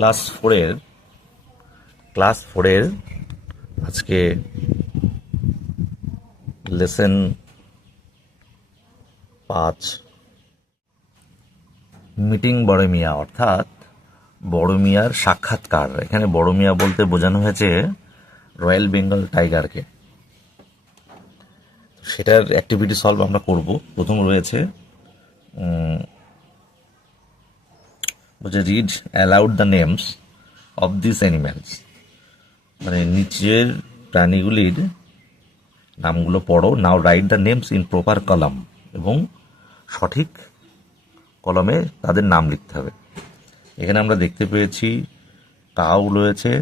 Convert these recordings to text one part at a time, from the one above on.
Class ফোরের আজকে lesson 5 meeting বড় মিয়া, অর্থাৎ বড় মিয়ার সাক্ষাৎকার। এখানে বড় মিয়া বলতে বোঝানো হয়েছে রয়্যাল বেঙ্গল টাইগারকে। সেটার অ্যাক্টিভিটি সলভ আমরা করব। প্রথম রয়েছে বলছে read aloud the names of this animals, মানে নিচের প্রাণীগুলির নামগুলো পড়ো। Now write the names in proper column, এবং সঠিক কলমে তাদের নাম লিখতে হবে। এখানে আমরা দেখতে পেয়েছি কাউ রয়েছে,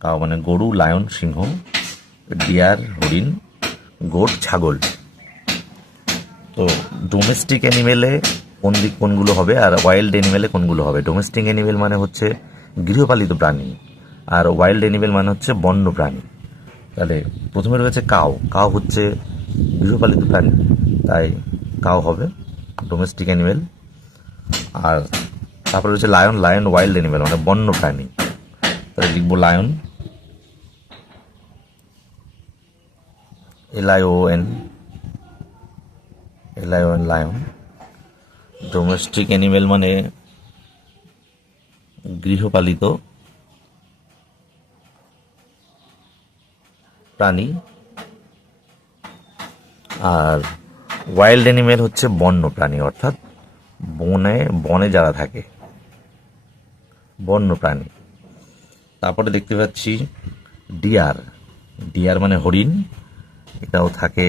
কাউ মানে গরু, লায়ন সিংহ, ডিয়ার হরিণ, গোট ছাগল। তো ডোমেস্টিক অ্যানিমেলে কোনগুলো হবে আর ওয়াইল্ড অ্যানিমেলে কোনগুলো হবে? ডোমেস্টিক অ্যানিমেল মানে হচ্ছে গৃহপালিত প্রাণী, আর ওয়াইল্ড অ্যানিমেল মানে হচ্ছে বন্য প্রাণী। তাহলে প্রথমে রয়েছে কাউ। কাউ হচ্ছে গৃহপালিত প্রাণী, তাই কাউ হবে ডোমেস্টিক অ্যানিমেল। আর তারপরে রয়েছে লায়ন। লায়ন ওয়াইল্ড অ্যানিমেল মানে বন্য প্রাণী, তাহলে লিখবো lion, LION lion. Domestic animal মানে গৃহপালিত প্রাণী, আর ওয়াইল্ড অ্যানিমেল হচ্ছে বন্য প্রাণী, অর্থাৎ বনে যারা থাকে, বন্য প্রাণী। তারপরে দেখতে পাচ্ছি ডিয়ার। ডিয়ার মানে হরিণ, এটাও থাকে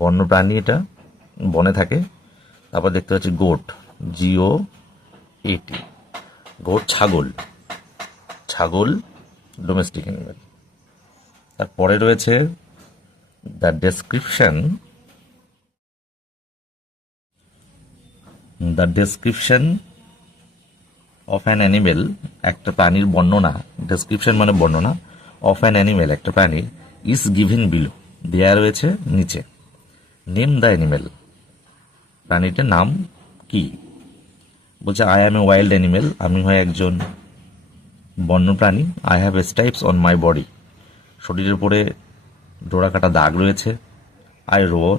বন্য প্রাণী, এটা বনে থাকে। তারপর দেখতে পাচ্ছি গোট, GOAT, গোট ছাগল। ছাগল ডোমেস্টিক অ্যানিমেল। তারপরে রয়েছে the description of an animal, একটা প্রাণীর বর্ণনা। ডেসক্রিপশন মানে বর্ণনা, অফ অ্যান অ্যানিমেল একটা প্রাণীর, ইজ গিভেন বিলো, দেয়া রয়েছে নিচে। নেম দ্য অ্যানিমেল, প্রাণীটার নাম কি? বলছে I am a wild animal, আমি হয় একজন বন্য প্রাণী। I have stripes on my body, শরীরের উপরে ডোরা কাটা দাগ রয়েছে। আই রোর,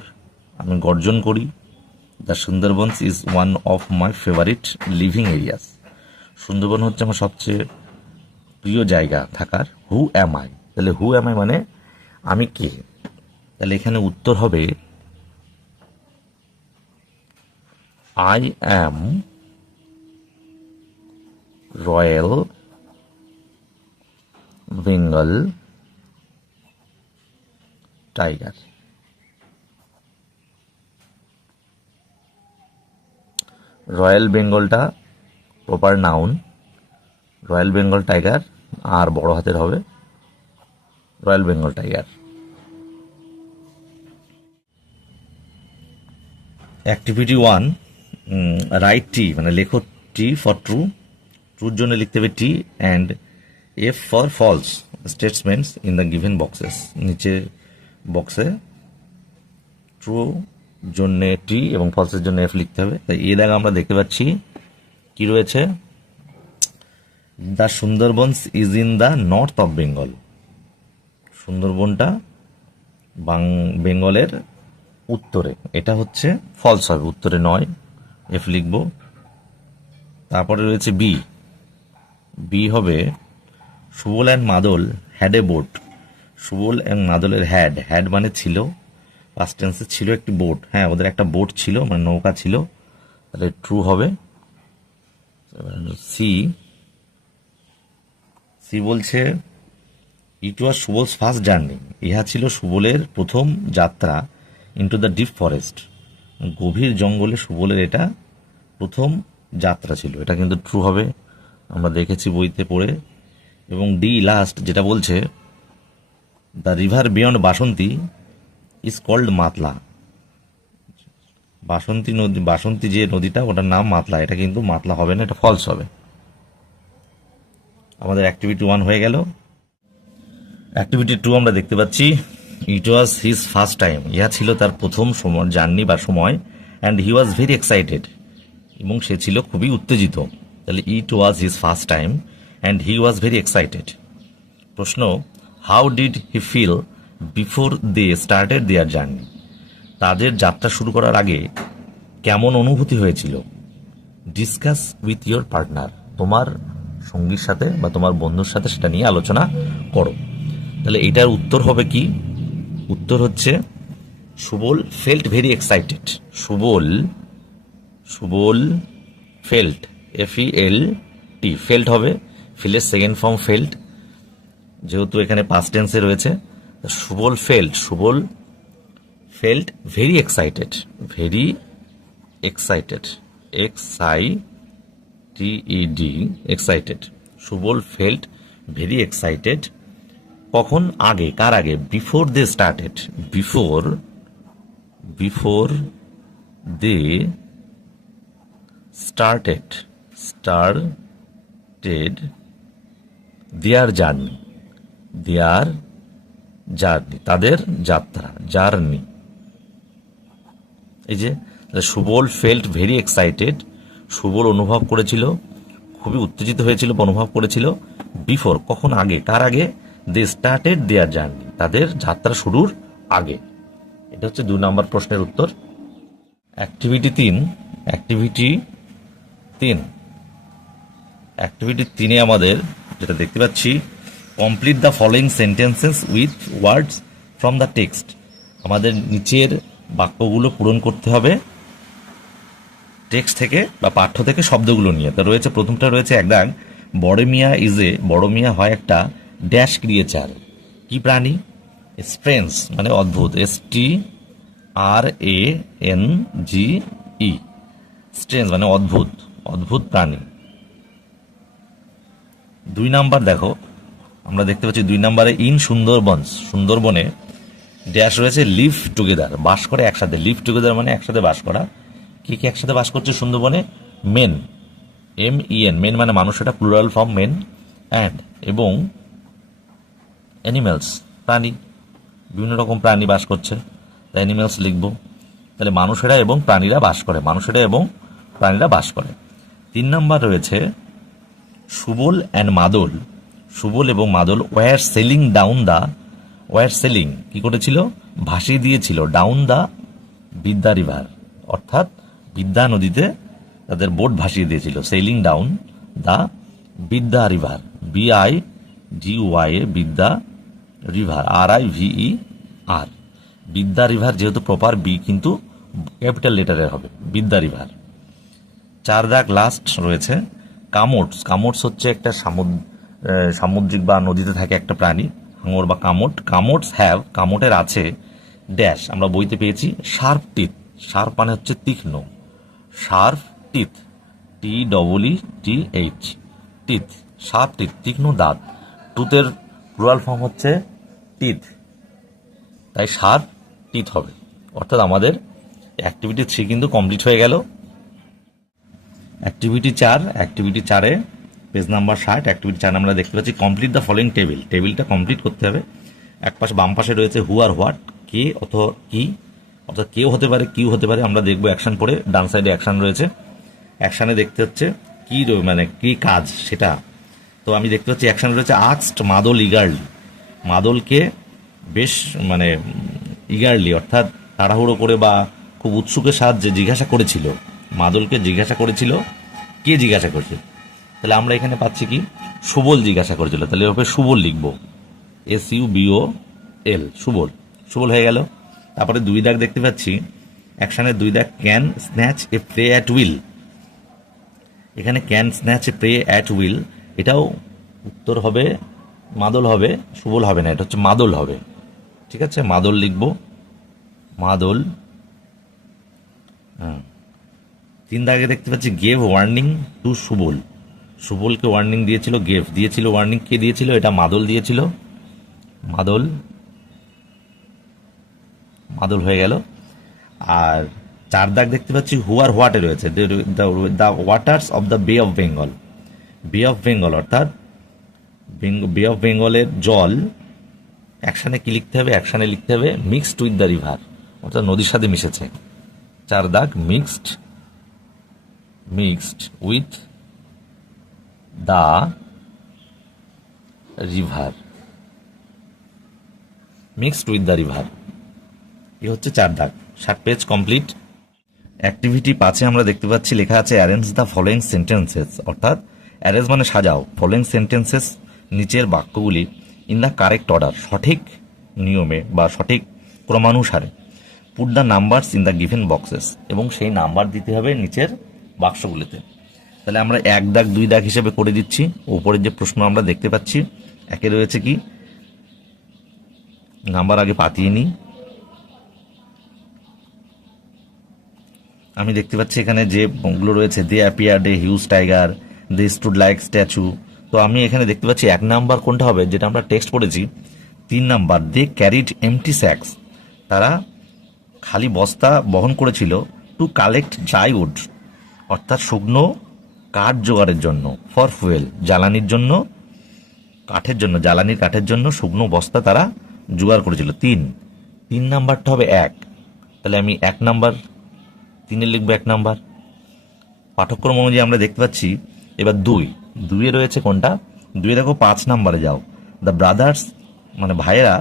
আমি গর্জন করি। The Sundarbans is one of my favourite living areas, Sundarban হচ্ছে আমার সবচেয়ে প্রিয় জায়গা থাকার। হু অ্যাম আই, তাহলে হু অ্যাম আই মানে আমি কে? তাহলে এখানে উত্তর হবে I am royal Bengal tiger. Royal বেঙ্গলটা proper noun, royal Bengal tiger, আর বড় হাতের হবে royal Bengal tiger. Activity 1, write T, মানে লেখো টি ফর ট্রু। ট্রুর জন্য লিখতে হবে T, and F for false statements in the given boxes. নিচে বক্সে ট্রু জন্য টি এবং ফলসের জন্য এফ লিখতে হবে। তাই এ দাগ আমরা দেখতে পাচ্ছি কি রয়েছে, the Sundarbans is in the north of Bengal. সুন্দরবনটা বেঙ্গলের উত্তরে, এটা হচ্ছে ফলস হবে, উত্তরে নয়, এফ লিখব। তারপরে রয়েছে বি। বি হবে সুবল অ্যান্ড মাদল হ্যাড এ বোট। সুবল এবং মাদলের হ্যাড মানে ছিল, পাস্ট টেন্সে ছিল একটি বোট। হ্যাঁ, ওদের একটা বোট ছিল, মানে নৌকা ছিল, তাহলে ট্রু হবে। সি বলছে ইট ওয়াজ সুবলস ফার্স্ট জার্নি, ইহা ছিল সুবলের প্রথম যাত্রা। ইন্টু দ্য ডিপ ফরেস্ট, গভীর জঙ্গলে সুবলের এটা প্রথম যাত্রা ছিল, এটা কিন্তু ট্রু হবে, আমরা দেখেছি বইতে পড়ে। এবং ডি লাস্ট যেটা বলছে the river beyond Basanti is called Matla. Basanti যে নদীটা, ওটার নাম মাতলা, এটা কিন্তু মাতলা হবে না, এটা ফলস হবে। আমাদের অ্যাক্টিভিটি 1 হয়ে গেল। অ্যাক্টিভিটি 2 আমরা দেখতে পাচ্ছি it was his first time, ইহা ছিল তার প্রথম জার্নি বা সময়। And he was very excited, এবং সে ছিল খুবই উত্তেজিত। তাহলে it was his first time and he was very excited. প্রশ্ন, how did he feel before they started their journey? তাদের যাত্রা শুরু করার আগে কেমন অনুভূতি হয়েছিল? ডিসকাস উইথ ইয়োর পার্টনার, তোমার সঙ্গীর সাথে বা তোমার বন্ধুর সাথে সেটা নিয়ে আলোচনা করো। তাহলে এটার উত্তর হবে কি? উত্তর হচ্ছে Subal felt very excited. Subal felt, FELT, felt হবে, ফিলের সেকেন্ড ফর্ম ফেল্ট, যেহেতু এখানে পাস্ট টেন্সে রয়েছে। Subal felt very excited, excited. Subal felt very excited. কখন? আগে। কার আগে? Before they started, before they started their journey, তাদের যাত্রা, জার্নি। এই যে Subal felt very excited, Subal অনুভব করেছিল, খুবই উত্তেজিত হয়েছিল, অনুভব করেছিল। বিফোর, কখন? আগে। কার আগে? দে স্টার্টেড দেয়ার জার্নি, তাদের যাত্রা শুরুর আগে। এটা হচ্ছে 2 নম্বর প্রশ্নের উত্তর। অ্যাক্টিভিটি 3 আমাদের যেটা দেখতে পাচ্ছি, complete the following sentences with words from the text. আমাদের নিচের বাক্যগুলো পূরণ করতে হবে টেক্সট থেকে বা পাঠ্য থেকে শব্দগুলো নিয়ে। তো রয়েছে, প্রথমটা রয়েছে এক দাগ, বড় মিয়া হয় একটা ড্যাশ ক্রিয়েচার। কি প্রাণী? স্ট্রেঞ্জ মানে অদ্ভুত, STRANGE, স্ট্রেঞ্জ মানে অদ্ভুত প্রাণী। 2 নাম্বার দেখো, আমরা দেখতে পাচ্ছি 2 নম্বরে ইন সুন্দরবনে ড্যাশ রয়েছে লিভ টুগেদার, বাস করে একসাথে। লিভ টুগেদার মানে একসাথে বাস করা। কি একসাথে বাস করছে সুন্দরবনে? মেন, MEN, মেন মানে মানুষ, এটা প্লুরাল ফর্ম মেন, অ্যান্ড এবং অ্যানিমেলস প্রাণী, বিভিন্ন রকম প্রাণী বাস করছে, অ্যানিমেলস লিখবো। তাহলে মানুষেরা এবং প্রাণীরা বাস করে, 3 নাম্বার রয়েছে সুবল এবং মাদল ওয়ার সেলিং কি করেছিল? ভাসিয়ে দিয়েছিল ডাউন দা বিদ্যা রিভার, অর্থাৎ বিদ্যা নদীতে তাদের বোট ভাসিয়ে দিয়েছিল। সেলিং ডাউন দা বিদ্যা রিভার, BIDYA, বিদ্যা রিভার, RIVER, বিদ্যা রিভার, যেহেতু প্রপার বি কিন্তু ক্যাপিটাল লেটারের হবে, বিদ্যা রিভার। 4 দাগ লাস্ট রয়েছে কামোটস হচ্ছে একটা সামুদ্রিক বা নদীতে থাকে একটা প্রাণী, হাঙর বা কামোটের আছে ড্যাশ, আমরা বইতে পেয়েছি শার্প টিথ। শার্প মানে হচ্ছে তীক্ষ্ণ, sharp teeth, TEETH, teeth, sharp teeth, তীক্ষ্ণ দাঁত। টুথের প্লুরাল ফর্ম হচ্ছে টিথ, তাই শার্প টিথ হবে। অর্থাৎ আমাদের অ্যাক্টিভিটি 3 কিন্তু কমপ্লিট হয়ে গেল। অ্যাক্টিভিটি 4-এ পেজ নাম্বার 60, অ্যাক্টিভিটি 4 আমরা দেখতে পাচ্ছি কমপ্লিট দ্য ফলোয়িং টেবিলটা কমপ্লিট করতে হবে। এক পাশে বাম পাশে রয়েছে হু আর হোয়াট, কে অথবা কি, অর্থাৎ কেউ হতে পারে, কিউ হতে পারে। আমরা দেখবো অ্যাকশন পড়ে, ডান সাইডে অ্যাকশন রয়েছে, অ্যাকশনে দেখতে হচ্ছে কি মানে কি কাজ সেটা। তো আমি দেখতে পাচ্ছি অ্যাকশন রয়েছে আস্কড মাদল ইগারলি, মাদলকে বেশ মানে ইগারলি অর্থাৎ তাড়াহুড়ো করে বা খুব উৎসুকের সাহায্যে জিজ্ঞাসা করেছিল, মাদলকে জিজ্ঞাসা করেছিল। কে জিজ্ঞাসা করেছিল? তাহলে আমরা এখানে পাচ্ছি কি সুবল জিজ্ঞাসা করেছিল, তাহলে ওপরে সুবল লিখবো, SUBOL, সুবল হয়ে গেল। তারপরে 2 দাগ দেখতে পাচ্ছি অ্যাকশনের 2 দাগ, can snatch a prey at will. এখানে can snatch a prey at will, এটাও উত্তর হবে মাদল হবে, সুবল হবে না, এটা হচ্ছে মাদল হবে। ঠিক আছে, মাদল লিখবো, মাদল। 3 দাগে দেখতে পাচ্ছি গেভ ওয়ার্নিং টু সুবলকে ওয়ার্নিং দিয়েছিল ওয়ার্নিং। কে দিয়েছিল? এটা মাদল দিয়েছিল, মাদল হয়ে গেল। আর 4 দাগ দেখতে পাচ্ছি হু আর হোয়াটে রয়েছে, দ্য ওয়াটার্স অফ দ্য বে অফ বেঙ্গল, অর্থাৎ বে অফ বেঙ্গলের জল। অ্যাকশানে কি লিখতে হবে? অ্যাকশানে লিখতে হবে মিক্সড উইথ দ্য রিভার, অর্থাৎ নদীর সাথে মিশেছে। 4 দাগ mixed with the river, mixed with the river. এ হচ্ছে 4 দাগ। 7 পেজ কমপ্লিট। অ্যাক্টিভিটি 5-এ আমরা দেখতে পাচ্ছি লেখা আছে অ্যারেঞ্জ দ্য ফলোয়িং সেন্টেন্সেস, অর্থাৎ অ্যারেঞ্জ মানে সাজাও, ফলোয়িং সেন্টেন্সেস নিচের বাক্যগুলি ইন দ্য কারেক্ট অর্ডার, সঠিক নিয়মে বা সঠিক ক্রমানুসারে। Put the numbers in the given boxes, এবং সেই নাম্বার দিতে হবে নিচের বাক্সগুলিতে। তাহলে আমরা 1 দাগ 2 দাগ হিসেবে করে দিচ্ছি। উপরের যে প্রশ্ন আমরা দেখতে পাচ্ছি, একে রয়েছে কি নাম্বার, আগে পাতিয়ে নিই। আমি দেখতে পাচ্ছি এখানে যে গুলো রয়েছে, they appeared a huge tiger, they stood like statue. তো আমি এখানে দেখতে পাচ্ছি 1 নাম্বার কোনটা হবে, যেটা আমরা টেক্সট পড়েছি। 3 নাম্বার, দে ক্যারিড এমটি স্যাক্স, তারা খালি বস্তা বহন করেছিল। টু কালেক্ট ড্রাই উড, অর্থাৎ শুকনো কাঠ জোগাড়ের জন্য। ফর ফুয়েল, জ্বালানির জন্য, কাঠের জন্য, জ্বালানির কাঠের জন্য শুকনো বস্তা তারা জোগাড় করেছিল। 3 নাম্বারটা হবে 1। তাহলে আমি 1 নাম্বার 3-এ লিখবো 1 নাম্বার। পাঠ্যক্রম অনুযায়ী আমরা দেখতে পাচ্ছি এবার 2-এ রয়েছে কোনটা, 2-এ দেখো 5 নাম্বারে যাও। দ্য ব্রাদার্স মানে ভাইয়েরা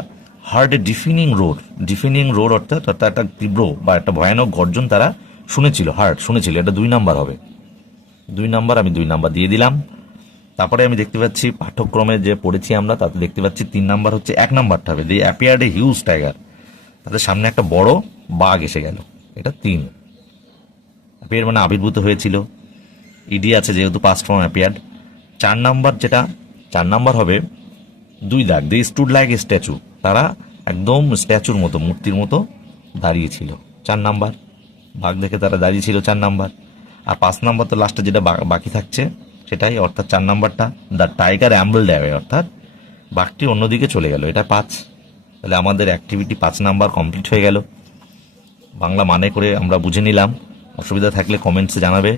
হার্ড এ ডিফিনিং রোর, ডিফিনিং রোর অর্থাৎ একটা তীব্র বা একটা ভয়ানক গর্জন তারা শুনেছিল, হার্ড শুনেছিল, এটা 2 নাম্বার হবে। 2 নাম্বার, আমি 2 নাম্বার দিয়ে দিলাম। তারপরে আমি দেখতে পাচ্ছি পাঠ্যক্রমে যে পড়েছি আমরা তাতে দেখতে পাচ্ছি 3 নাম্বার হচ্ছে 1 নাম্বারটা হবে, দে অ্যাপিয়ার্ড এ হিউজ টাইগার, তাদের সামনে একটা বড় বাঘ এসে গেল, এটা 3। অ্যাপিয়ার মানে আবির্ভূত হয়েছিল, ইডি আছে যেহেতু পাস্ট ফর্ম অ্যাপিয়ার্ড। 4 নাম্বার যেটা, 4 নাম্বার হবে 2 দাগ, দে স্টুড লাইক এ স্ট্যাচু, তারা একদম স্ট্যাচুর মতো, মূর্তির মতো দাঁড়িয়েছিল। 4 নাম্বার, বাঘ দেখে তারা দাঁড়িয়েছিল 4 নাম্বার। আর 5 নাম্বার তো লাস্টে যেটা বাকি থাকছে সেটাই, অর্থাৎ 4 নাম্বারটা, দ্য টাইগার অ্যাম্বলড অ্যাওয়ে, অর্থাৎ বাঘটি অন্যদিকে চলে গেল, এটা 5। তাহলে আমাদের অ্যাক্টিভিটি 5 নাম্বার কমপ্লিট হয়ে গেল। বাংলা মানে করে আমরা বুঝে নিলাম। অসুবিধা থাকলে কমেন্টসে জানাবে।